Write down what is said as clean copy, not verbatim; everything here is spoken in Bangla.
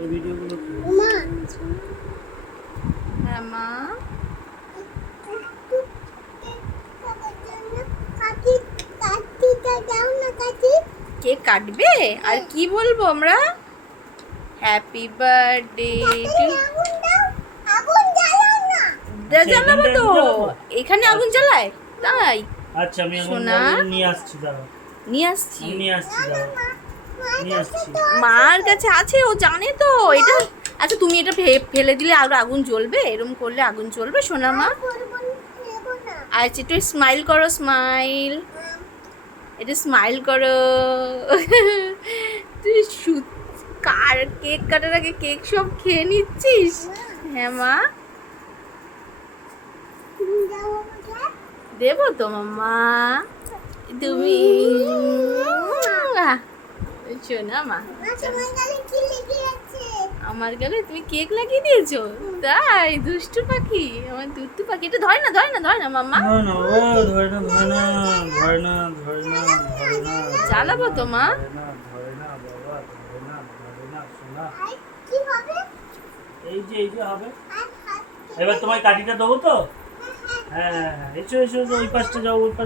এই ভিডিওগুলো কি? হ্যাঁ মা, কেক কাটবে আর কি বলবো আমরা? Happy birthday to. জ্বালাবো তো, এখানে আগুন জ্বালায় তাই? আচ্ছা আমি এখন সোনা নিয়ে আসছি, দাঁড়াও নিয়ে আসছি। নিয়ে আসছি, দাঁড়াও নিয়ে আসছি। মার কাছে আছে, ও জানে তো এটা। আচ্ছা তুমি এটা ফেলে দিলে আর আগুন জ্বলবে? এরকম করলে আগুন জ্বলবে সোনা মা? আচ্ছা একটু স্মাইল করো, স্মাইল, এটা স্মাইল করো। তুই কার কেক কাটার আগে কেক সব খেয়ে নিচ্ছিস? হ্যাঁ মা, দেবো তো মাম্মা, তুমি শোনা মা। আমার গালে তুমি কেক লাগিয়ে দিয়েছো? তাই দুষ্টু পাখি, আমার দুষ্টু পাখি। এটা ধরে না, ধরে না, ধরে না মাম্মা। না না ও ধরে না, ধরে না, ধরে না, ধরে না, ধরে না, জ্বালাবো তো মা। ধরে না, ধরে না বাবা, ধরে না, ধরে না সোনা। এই যে হবে। এবার তোমায় কাঠিটা দেবো তো? হ্যাঁ হ্যাঁ হ্যাঁ, এসো এসো এসো, ওই পাশটা যাও, ওই পাশে